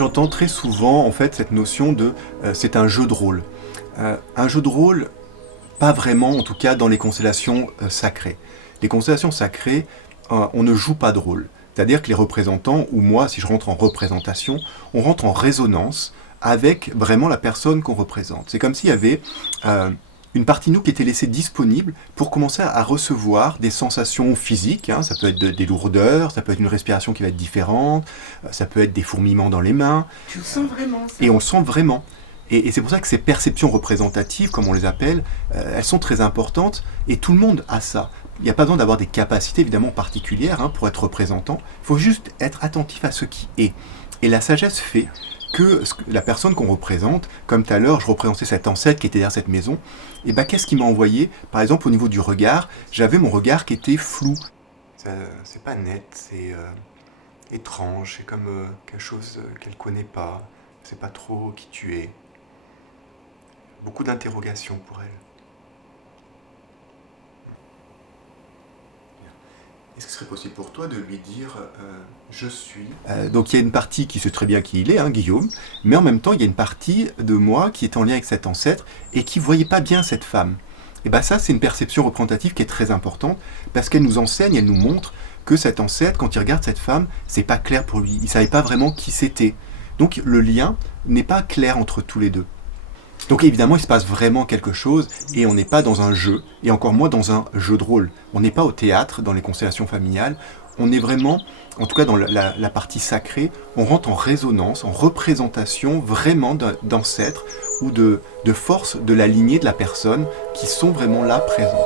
J'entends très souvent en fait cette notion de c'est un jeu de rôle. Un jeu de rôle, pas vraiment en tout cas dans les constellations sacrées. Les constellations sacrées, on ne joue pas de rôle. C'est-à-dire que les représentants, ou moi si je rentre en représentation, on rentre en résonance avec vraiment la personne qu'on représente. C'est comme s'il y avait une partie de nous qui était laissée disponible pour commencer à recevoir des sensations physiques. Hein. Ça peut être des lourdeurs, ça peut être une respiration qui va être différente, ça peut être des fourmillements dans les mains. Tu le sens vraiment, ça. Et on le sent vraiment. Et c'est pour ça que ces perceptions représentatives, comme on les appelle, elles sont très importantes et tout le monde a ça. Il n'y a pas besoin d'avoir des capacités évidemment particulières pour être représentant. Il faut juste être attentif à ce qui est. Et la sagesse fait que la personne qu'on représente, comme tout à l'heure je représentais cet ancêtre qui était derrière cette maison, et ben qu'est-ce qu'il m'a envoyé? Par exemple au niveau du regard, j'avais mon regard qui était flou. C'est pas net, c'est étrange, c'est comme quelque chose qu'elle connaît pas, c'est pas trop qui tu es. Beaucoup d'interrogations pour elle. Est-ce que ce serait possible pour toi de lui dire je suis donc il y a une partie qui sait très bien qui il est, Guillaume, mais en même temps il y a une partie de moi qui est en lien avec cet ancêtre et qui ne voyait pas bien cette femme. Et bien ça c'est une perception représentative qui est très importante parce qu'elle nous enseigne, elle nous montre que cet ancêtre, quand il regarde cette femme, c'est pas clair pour lui, il ne savait pas vraiment qui c'était. Donc le lien n'est pas clair entre tous les deux. Donc évidemment, il se passe vraiment quelque chose et on n'est pas dans un jeu, et encore moins dans un jeu de rôle. On n'est pas au théâtre, dans les constellations familiales. On est vraiment, en tout cas dans la partie sacrée, on rentre en résonance, en représentation vraiment d'ancêtres ou de forces de la lignée de la personne qui sont vraiment là présentes.